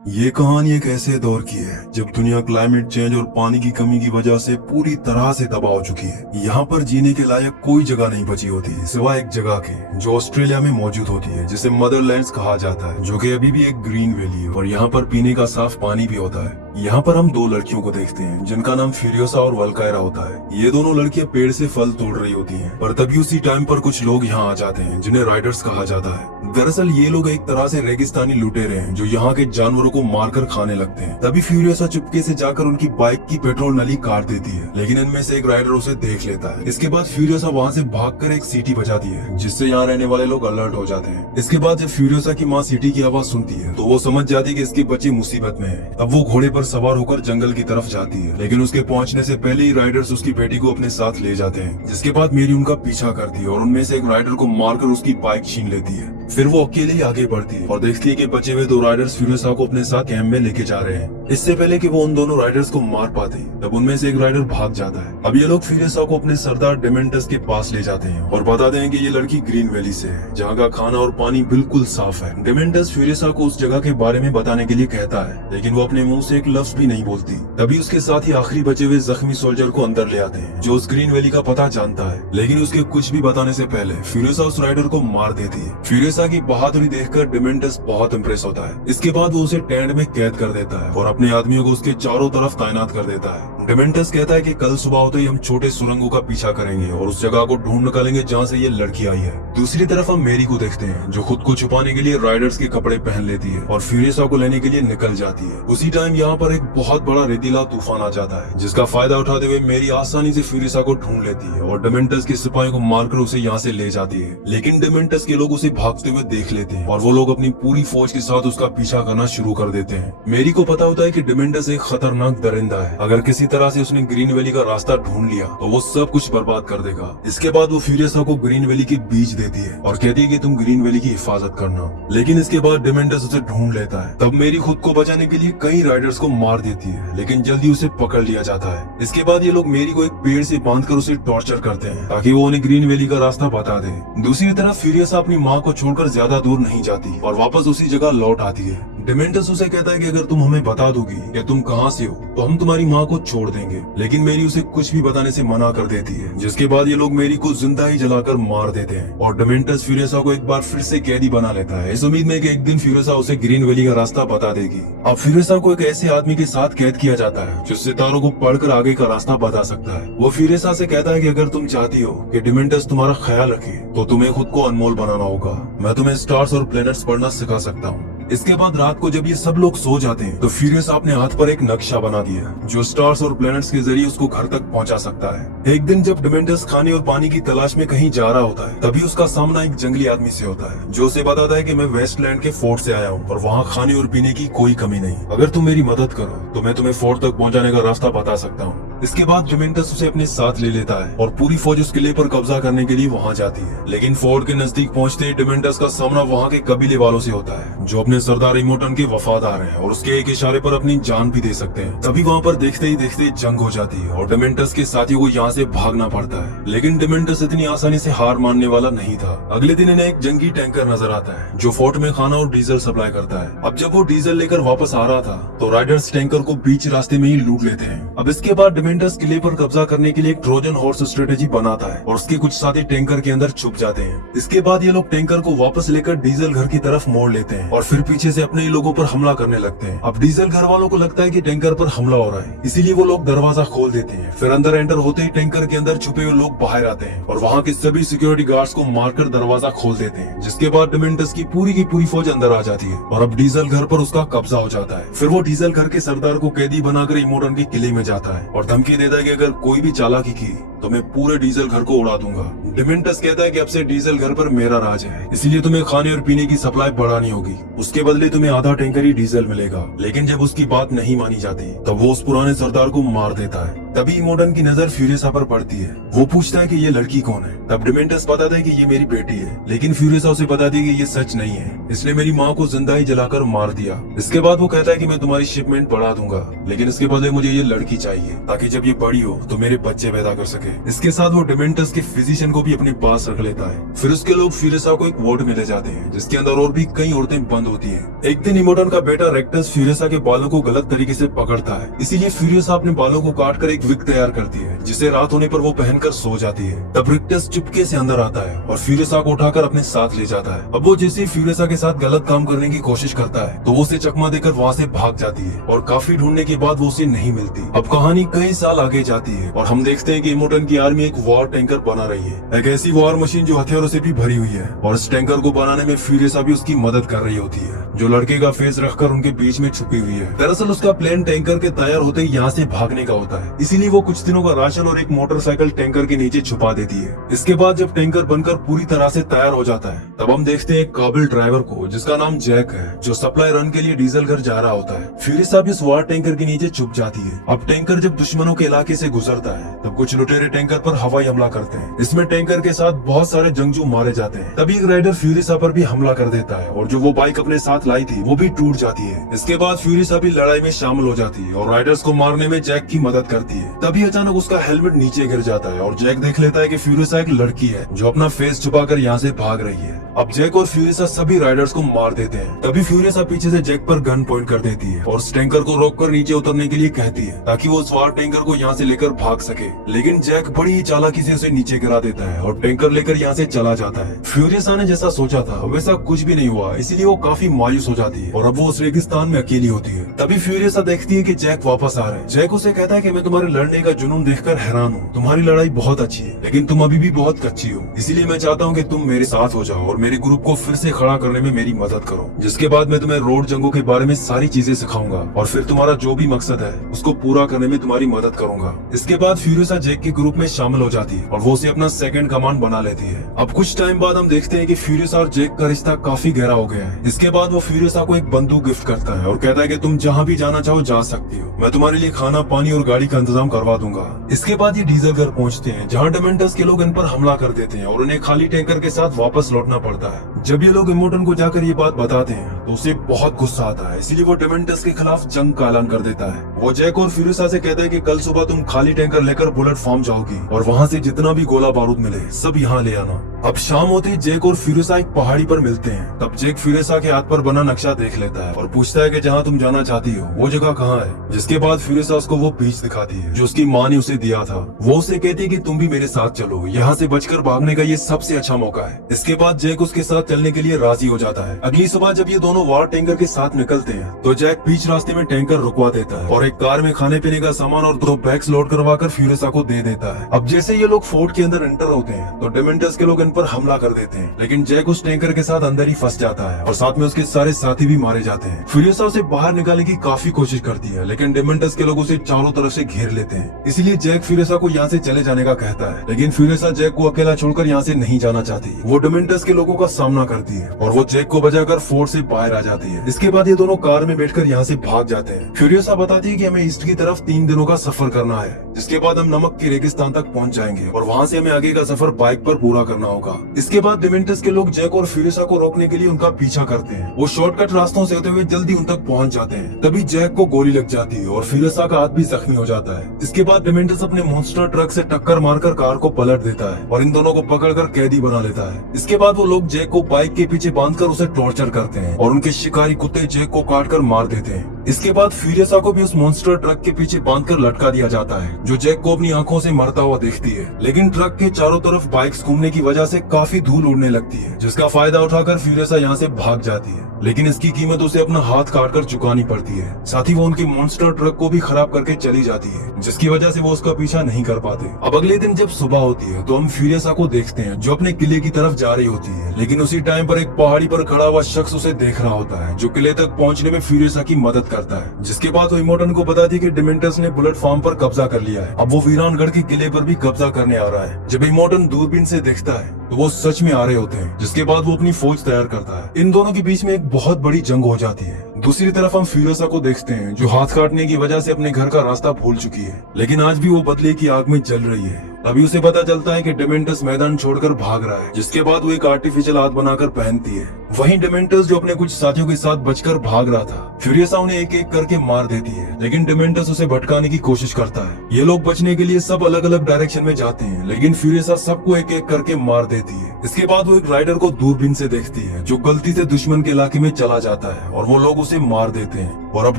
ये कहानी एक ऐसे दौर की है जब दुनिया क्लाइमेट चेंज और पानी की कमी की वजह से पूरी तरह से तबाह हो चुकी है। यहाँ पर जीने के लायक कोई जगह नहीं बची होती सिवाय एक जगह के जो ऑस्ट्रेलिया में मौजूद होती है, जिसे मदरलैंड्स कहा जाता है, जो कि अभी भी एक ग्रीन वैली है और यहाँ पर पीने का साफ पानी भी होता है। यहाँ पर हम दो लड़कियों को देखते हैं जिनका नाम फ्यूरियोसा और वल्कायरा होता है। ये दोनों लड़कियां पेड़ से फल तोड़ रही होती हैं, पर तभी उसी टाइम पर कुछ लोग यहाँ आ जाते हैं जिन्हें राइडर्स कहा जाता है। दरअसल ये लोग एक तरह से रेगिस्तानी लुटेरे हैं जो यहाँ के जानवरों को मारकर खाने लगते हैं। तभी फ्यूरियोसा चुपके से जाकर उनकी बाइक की पेट्रोल नली काट देती है, लेकिन इनमें से एक राइडर उसे देख लेता है। इसके बाद फ्यूरियोसा वहाँ से भागकर एक सीटी बजाती है जिससे यहाँ रहने वाले लोग अलर्ट हो जाते हैं। इसके बाद जब फ्यूरियोसा की माँ सीटी की आवाज सुनती है तो वो समझ जाती है कि इसकी बच्ची मुसीबत में है। तब वो घोड़े पर सवार होकर जंगल की तरफ जाती है, लेकिन उसके पहुंचने से पहले ही राइडर्स उसकी बेटी को अपने साथ ले जाते हैं। जिसके बाद मेरी उनका पीछा करती है और उनमें से एक राइडर को मारकर उसकी बाइक छीन लेती है। फिर वो अकेले ही आगे बढ़ती है और देखती है कि बचे हुए दो राइडर्स फ्यूरियोसा को अपने साथ कैंप में लेके जा रहे हैं। इससे पहले कि वो उन दोनों राइडर्स को मार पाते तब उनमें से एक राइडर भाग जाता है। अब ये लोग फ्यूरियोसा को अपने सरदार डिमेंटस के पास ले जाते हैं और बताते हैं कि ये लड़की ग्रीन वैली से है जहाँ का खाना और पानी बिल्कुल साफ है। डिमेंटस फ्यूरियोसा को उस जगह के बारे में बताने के लिए कहता है, लेकिन वो अपने मुंह से एक लफ्ज भी नहीं बोलती। तभी उसके साथ ही आखिरी बचे हुए जख्मी सोल्जर को अंदर ले आते हैं जो उस ग्रीन वैली का पता जानता है, लेकिन उसके कुछ भी बताने से पहले फ्यूरियोसा उस राइडर को मार देती है। फ्यूरियोसा की बहादुरी देखकर डिमेंटस बहुत इम्प्रेस होता है। इसके बाद वो उसे टेंट में कैद कर देता है और अपने आदमियों को उसके चारों तरफ तैनात कर देता है। डिमेंटस कहता है कि कल सुबह होते ही हम छोटे सुरंगों का पीछा करेंगे और उस जगह को ढूंढ निकालेंगे जहाँ से ये लड़की आई है। दूसरी तरफ हम मेरी को देखते हैं जो खुद को छुपाने के लिए राइडर्स के कपड़े पहन लेती है और फ्यूरियोसा को लेने के लिए निकल जाती है। उसी टाइम यहाँ पर एक बहुत बड़ा रेतीला तूफान आ जाता है जिसका फायदा उठाते हुए मेरी आसानी से फ्यूरियोसा को ढूंढ लेती है और डिमेंटस के सिपाहियों को मारकर उसे यहाँ से ले जाती है। लेकिन डिमेंटस के लोग उसे भागते हुए देख लेते हैं और वो लोग अपनी पूरी फौज के साथ उसका पीछा करना शुरू कर देते हैं। मेरी को पता होता है कि डिमेंटस एक खतरनाक दरिंदा है, अगर किसी तरह से उसने ग्रीन वैली का रास्ता ढूंढ लिया तो वो सब कुछ बर्बाद कर देगा। इसके बाद वो फ्यूरियोसा को ग्रीन वैली के बीज देती है और कहती है कि तुम ग्रीन वैली की हिफाजत करना। लेकिन इसके बाद डिमेंटस उसे ढूंढ लेता है। तब मेरी खुद को बचाने के लिए कई राइडर्स को मार देती है, लेकिन जल्दी उसे पकड़ लिया जाता है। इसके बाद ये लोग मेरी को एक पेड़ से बांधकर उसे टॉर्चर करते हैं ताकि वो उन्हें ग्रीन वैली का रास्ता बता दे। दूसरी तरफ फ्यूरियोसा अपनी माँ को छोड़कर ज्यादा दूर नहीं जाती और वापस उसी जगह लौट आती है। डिमेंटस उसे कहता है कि अगर तुम हमें बता दोगी कि तुम कहाँ से हो तो हम तुम्हारी माँ को छोड़ देंगे, लेकिन मेरी उसे कुछ भी बताने से मना कर देती है। जिसके बाद ये लोग मेरी को जिंदा ही जलाकर मार देते हैं और डिमेंटस फ्यूरियोसा को एक बार फिर से कैदी बना लेता है, इस उम्मीद में कि एक दिन फ्यूरियोसा उसे ग्रीन वैली का रास्ता बता देगी। अब फ्यूरियोसा को एक ऐसे आदमी के साथ कैद किया जाता है जो सितारों को पढ़कर आगे का रास्ता बता सकता है। वो फ्यूरियोसा से कहता है कि अगर तुम चाहती हो कि डिमेंटस तुम्हारा ख्याल रखे तो तुम्हें खुद को अनमोल बनाना होगा। मैं तुम्हें स्टार्स और प्लैनेट्स पढ़ना सिखा सकता हूँ। इसके बाद रात को जब ये सब लोग सो जाते हैं तो फ्यूरियोसा अपने हाथ पर एक नक्शा बना दिया जो स्टार्स और प्लैनेट्स के जरिए उसको घर तक पहुंचा सकता है। एक दिन जब डिमेंटस खाने और पानी की तलाश में कहीं जा रहा होता है तभी उसका सामना एक जंगली आदमी से होता है जो उसे बताता है कि मैं वेस्टलैंड के फोर्ट से आया हूँ और वहाँ खाने और पीने की कोई कमी नहीं। अगर तुम मेरी मदद करो तो मैं तुम्हें फोर्ट तक पहुँचाने का रास्ता बता सकता हूँ। इसके बाद डिमेंटस उसे अपने साथ ले लेता है और पूरी फौज उस किले पर कब्जा करने के लिए वहाँ जाती है। लेकिन फोर्ट के नजदीक पहुँचते ही डिमेंटस का सामना वहाँ के कबीले वालों से होता है जो अपने सरदार इमोटन के वफादार हैं और उसके एक इशारे पर अपनी जान भी दे सकते हैं। तभी वहाँ पर देखते ही देखते जंग हो जाती है और डिमेंटस के साथियों को यहाँ से भागना पड़ता है। लेकिन डिमेंटस इतनी आसानी से हार मानने वाला नहीं था। अगले दिन इन्हें एक जंगी टैंकर नजर आता है जो फोर्ट में खाना और डीजल सप्लाई करता है। अब जब वो डीजल लेकर वापस आ रहा था तो राइडर्स टैंकर को बीच रास्ते में ही लूट लेते हैं। अब इसके बाद डिमेंटस किले पर कब्जा करने के लिए एक ट्रोजन हॉर्स स्ट्रेटेजी बनाता है और उसके कुछ साथी टैंकर के अंदर छुप जाते हैं। इसके बाद ये लोग टैंकर को वापस लेकर डीजल घर की तरफ मोड़ लेते हैं और फिर पीछे से अपने ही लोगों पर हमला करने लगते हैं। अब डीजल घर वालों को लगता है कि टैंकर पर हमला हो रहा है, इसीलिए वो लोग दरवाजा खोल देते हैं। फिर अंदर एंटर होते ही टैंकर के अंदर छुपे हुए लोग बाहर आते हैं और वहाँ के सभी सिक्योरिटी गार्ड्स को मारकर दरवाजा खोल देते हैं। जिसके बाद डिमेंटस की पूरी फौज अंदर आ जाती है और अब डीजल घर पर उसका कब्जा हो जाता है। फिर वो डीजल घर के सरदार को कैदी बनाकर इमोटन के किले में जाता है और धमकी देता है कि अगर कोई भी चालाकी की तो मैं पूरे डीजल घर को उड़ा दूंगा। डिमेंटस कहता है कि अब से डीजल घर पर मेरा राज है, इसलिए तुम्हें खाने और पीने की सप्लाई बढ़ानी होगी, उसके बदले तुम्हें आधा टैंकर ही डीजल मिलेगा। लेकिन जब उसकी बात नहीं मानी जाती तब वो उस पुराने सरदार को मार देता है। तभी इमोटन की नजर फ्यूरियोसा पर पड़ती है। वो पूछता है कि ये लड़की कौन है। तब डिमेंटस बताता है कि ये मेरी बेटी है, लेकिन फ्यूरियोसा उसे बताती है कि ये सच नहीं है, इसने मेरी माँ को जिंदा ही जलाकर मार दिया। इसके बाद वो कहता है कि मैं तुम्हारी शिपमेंट बढ़ा दूंगा, लेकिन इसके बदले मुझे ये लड़की चाहिए ताकि जब ये बड़ी हो तो मेरे बच्चे पैदा कर सके। इसके साथ वो डिमेंटस के फिजिशियन को भी भी अपने पास रख लेता है। फिर उसके लोग फ्यूरियसा को एक वार्ड में ले जाते हैं जिसके अंदर और भी कई औरतें बंद होती हैं। एक दिन इमोटन का बेटा रेक्टस फ्यूरियसा के बालों को गलत तरीके से पकड़ता है, इसीलिए फ्यूरियसा अपने बालों को काट कर एक विग तैयार करती है जिसे रात होने पर वो पहनकर सो जाती है। तब रेक्टस चुपके से अंदर आता है और फ्यूरियसा को उठाकर अपने साथ ले जाता है। अब वो जैसे फ्यूरियसा के साथ गलत काम करने की कोशिश करता है तो वो उसे चकमा देकर वहाँ से भाग जाती है और काफी ढूंढने के बाद वो उसे नहीं मिलती। अब कहानी कई साल आगे जाती है और हम देखते हैं कि इमोटन की आर्मी एक वॉर टैंकर बना रही है, एक ऐसी वॉर मशीन जो हथियारों से भी भरी हुई है, और इस टैंकर को बनाने में फ्यूरियसा भी उसकी मदद कर रही होती है जो लड़के का फेस रखकर उनके बीच में छुपी हुई है। दरअसल उसका प्लेन टैंकर के तैयार होते ही यहाँ से भागने का होता है, इसीलिए वो कुछ दिनों का राशन और एक मोटरसाइकिल टैंकर के नीचे छुपा देती है। इसके बाद जब टैंकर बनकर पूरी तरह से तैयार हो जाता है तब हम देखते हैं एक काबिल ड्राइवर को जिसका नाम जैक है जो सप्लाई रन के लिए डीजल घर जा रहा होता है। फ्यूरियसा भी उस वार टैंकर के नीचे छुप जाती है। अब टैंकर जब दुश्मनों के इलाके से गुजरता है तब कुछ लुटेरे टैंकर पर हवाई हमला करते हैं। इसमें टैंकर के साथ बहुत सारे जंगजू मारे जाते हैं। तभी एक राइडर फ्यूरियसा पर भी हमला कर देता है और जो वो बाइक अपने साथ लाई थी वो भी टूट जाती है। इसके बाद फ्यूरियसा भी लड़ाई में शामिल हो जाती है और राइडर्स को मारने में जैक की मदद करती है। तभी अचानक उसका हेलमेट नीचे गिर जाता है और जैक देख लेता है कि फ्यूरियसा एक लड़की है जो अपना फेस छुपाकर यहाँ से भाग रही है। अब जैक और फ्यूरियसा सभी राइडर्स को मार देते हैं। तभी फ्यूरियसा पीछे से जैक पर गन पॉइंट कर देती है और उस टैंकर को रोककर नीचे उतरने के लिए कहती है ताकि वो उस वार टैंकर को यहाँ से लेकर भाग सके। लेकिन जैक बड़ी ही चालाकी से उसे नीचे गिरा देता है और टैंकर लेकर यहाँ से चला जाता है। फ्यूरियसा ने जैसा सोचा था वैसा कुछ भी नहीं हुआ, इसीलिए वो काफी मायूस हो जाती है और अब वो उस रेगिस्तान में अकेली होती है। तभी फ्यूरियसा देखती है कि जैक वापस आ रहा है। जैक उसे कहता है कि मैं तुम्हारे लड़ने का जुनून देखकर हैरान हूँ, तुम्हारी लड़ाई बहुत अच्छी है लेकिन तुम अभी भी बहुत कच्ची हो, इसीलिए मैं चाहता हूँ कि तुम मेरे साथ हो जाओ और मेरे ग्रुप को फिर से खड़ा करने में मेरी मदद करो। जिसके बाद मैं तुम्हें रोड जंगों के बारे में सारी चीजें सिखाऊंगा और फिर तुम्हारा जो भी मकसद है उसको पूरा करने में तुम्हारी मदद करूंगा। इसके बाद फ्यूरियसा जैक के ग्रुप में शामिल हो जाती है और वो उसे अपना सेकंड कमांड बना लेती है। अब कुछ टाइम बाद हम देखते हैं कि फ्यूरियसा और जैक का रिश्ता काफी गहरा हो गया है। इसके बाद वो फ्यूरियसा को एक बंदूक गिफ्ट करता है और कहता है कि तुम जहाँ भी जाना चाहो जा सकती हो, मैं तुम्हारे लिए खाना पानी और गाड़ी का इंतजाम करवा दूंगा। इसके बाद ये डीजल घर पहुँचते हैं जहाँ डेमेंटर्स के लोग इन पर हमला कर देते हैं और उन्हें खाली टैंकर के साथ वापस लौटना पड़ता है। जब ये लोग इमोटन को जाकर ये बात बताते हैं तो उसे बहुत गुस्सा आता है, इसलिए वो डेमेंटर्स के खिलाफ जंग का ऐलान कर देता है। वो जैक और फ्यूरियसा से कहता है कि कल सुबह तुम खाली टैंकर लेकर बुलेट फार्म जाओगी और वहाँ से जितना भी गोला बारूद मिले सब यहाँ ले आना। अब शाम होते ही जैक और फ्यूरियसा एक पहाड़ी पर मिलते हैं। तब जैक फ्यूरियसा के हाथ पर बना नक्शा देख लेता है और पूछता है कि जहाँ तुम जाना चाहती हो वो जगह कहाँ है। जिसके बाद फ्यूरियसा उसको वो बीच दिखाती है जो उसकी माँ ने उसे दिया था। वो उसे कहती है कि तुम भी मेरे साथ चलो, यहाँ से बचकर भागने का ये सबसे अच्छा मौका है। इसके बाद जैक उसके साथ चलने के लिए राजी हो जाता है। अगली सुबह जब ये दोनों वार टैंकर के साथ निकलते हैं तो जैक बीच रास्ते में टैंकर रुकवा देता है और एक कार में खाने पीने का सामान और 2 बैग्स लोड करवाकर फ्यूरियसा को दे देता है। अब जैसे ये लोग फोर्ट के अंदर एंटर होते हैं तो डेमेंटर्स के लोग इन पर हमला कर देते हैं, लेकिन जैक उस टैंकर के साथ अंदर ही फंस जाता है और साथ में उसके सारे साथी भी मारे जाते हैं। फ्यूरियसा उसे बाहर निकालने की काफी कोशिश करती है लेकिन डेमेंटर्स के लोग उसे चारों तरफ से घेर लेते हैं। इसीलिए जैक फ्यूरियसा को यहाँ से चले जाने का कहता है, लेकिन फ्यूरियसा जैक को अकेला छोड़कर यहाँ से नहीं जाना चाहती। वो डेमेंटर्स के लोगों का सामना करती है और वो जैक को बचाकर फोर्ट से बाहर आ जाती है। इसके बाद ये दोनों कार में बैठकर यहाँ से भाग जाते हैं। फ्यूरियसा बताती है कि हमें ईस्ट की तरफ 3 दिनों का सफर करना है, जिसके बाद हम नमक के रेगिस्तान तक पहुँच जाएंगे और वहाँ से हमें आगे का सफर बाइक पर पूरा करना होगा। इसके बाद डेमेंटर्स के लोग जैक और फ्यूरियसा को रोकने के लिए उनका पीछा करते हैं। वो शॉर्टकट रास्तों से होते हुए जल्दी उन तक पहुँच जाते हैं। तभी जैक को गोली लग जाती है और फ्यूरियसा का हाथ भी जख्मी हो जाता है। इसके बाद डेमेंटर्स अपने मॉन्स्टर ट्रक से टक्कर मारकर कार को पलट देता है और इन दोनों को पकड़कर कैदी बना लेता है। इसके बाद वो लोग जैक को बाइक के पीछे बांधकर उसे टॉर्चर करते हैं और उनके शिकारी कुत्ते जैक को काटकर मार देते हैं। इसके बाद फ्यूरियसा को भी उस मॉन्स्टर ट्रक के पीछे बांधकर लटका दिया जाता है जो जैक को अपनी आंखों से मरता हुआ देखती है। लेकिन ट्रक के चारों तरफ बाइक्स घूमने की वजह से काफी धूल उड़ने लगती है, जिसका फायदा उठाकर फ्यूरियसा यहाँ से भाग जाती है। लेकिन इसकी कीमत उसे अपना हाथ काटकर चुकानी पड़ती है। साथ ही वो उनके मॉन्स्टर ट्रक को भी खराब करके चली जाती है, जिसकी वजह से वो उसका पीछा नहीं कर पाते। अब अगले दिन जब सुबह होती है तो हम फ्यूरियसा को देखते हैं जो अपने किले की तरफ जा रही होती है, लेकिन उसी टाइम पर एक पहाड़ी पर खड़ा हुआ शख्स उसे देख रहा होता है जो किले तक पहुंचने में फ्यूरियसा की मदद करता है। जिसके बाद वो इमोटन को बताती है कि डेमेंटर्स ने बुलेट फार्म पर कब्जा कर लिया है, अब वो वीरानगढ़ के किले पर भी कब्जा करने आ रहा है। जब इमोटन दूरबीन से देखता है तो वो सच में आ रहे होते हैं, जिसके बाद वो अपनी फौज तैयार करता है। इन दोनों के बीच में एक बहुत बड़ी जंग हो जाती है। दूसरी तरफ हम फ्यूरियसा को देखते हैं जो हाथ काटने की वजह से अपने घर का रास्ता भूल चुकी है, लेकिन आज भी वो बदले की आग में जल रही है। तभी उसे पता चलता है कि डेमेंटस मैदान छोड़कर भाग रहा है, जिसके बाद वो एक आर्टिफिशियल हाथ बनाकर पहनती है। वहीं डेमेंटस जो अपने कुछ साथियों के साथ बचकर भाग रहा था, फ्यूरियसा उन्हें एक एक करके मार देती है, लेकिन डेमेंटस उसे भटकाने की कोशिश करता है। ये लोग बचने के लिए सब अलग अलग डायरेक्शन में जाते हैं, लेकिन फ्यूरियसा सबको एक एक करके मार देती है। इसके बाद वो एक राइडर को दूरबीन से देखती है जो गलती से दुश्मन के इलाके में चला जाता है और वो लोग उसे मार देते हैं और अब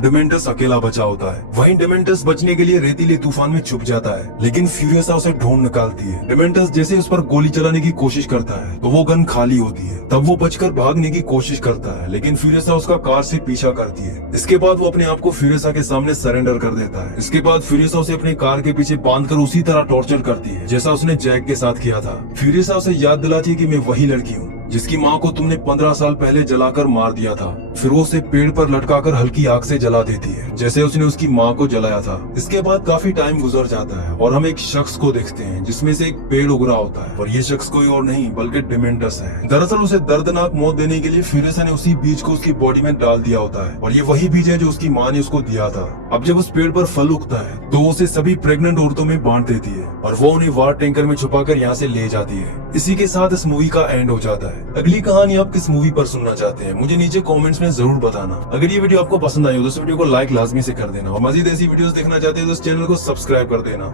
डेमेंटस अकेला बचा होता है। वहीं डेमेंटस बचने के लिए रेतीले तूफान में छुप जाता है, लेकिन फ्यूरियसा उसे ढूंढ निकालती है। डेमेंटस जैसे उस पर गोली चलाने की कोशिश करता है तो वो गन खाली होती है। तब वो बचकर भागने की कोशिश करता है, लेकिन फ्यूरियसा उसका कार से पीछा करती है। इसके बाद वो अपने आप को फ्यूरियसा के सामने सरेंडर कर देता है। इसके बाद फ्यूरियसा उसे अपने कार के पीछे बांधकर उसी तरह टॉर्चर करती है जैसा उसने जैक के साथ किया था। फ्यूरियसा उसे याद दिलाती है कि मैं वही लड़की हूँ जिसकी माँ को तुमने 15 साल पहले जलाकर मार दिया था। फिर वो उसे पेड़ पर लटकाकर हल्की आग से जला देती है जैसे उसने उसकी माँ को जलाया था। इसके बाद काफी टाइम गुजर जाता है और हम एक शख्स को देखते हैं जिसमें से एक पेड़ उग रहा होता है और ये शख्स कोई और नहीं बल्कि डेमेंटस है। दरअसल उसे दर्दनाक मौत देने के लिए फ्यूरियसा ने उसी बीज को उसकी बॉडी में डाल दिया होता है और ये वही बीज है जो उसकी माँ ने उसको दिया था। अब जब उस पेड़ पर फल उगता है तो वो उसे सभी प्रेग्नेंट औरतों में बांट देती है और वो उन्हें वार टैंकर में छुपाकर यहाँ से ले जाती है। इसी के साथ इस मूवी का एंड हो जाता है। अगली कहानी आप किस मूवी पर सुनना चाहते हैं मुझे नीचे कमेंट्स में जरूर बताना। अगर ये वीडियो आपको पसंद आई हो तो इस वीडियो को लाइक लाजमी से कर देना और मजीद ऐसी वीडियोस देखना चाहते हैं तो इस चैनल को सब्सक्राइब कर देना।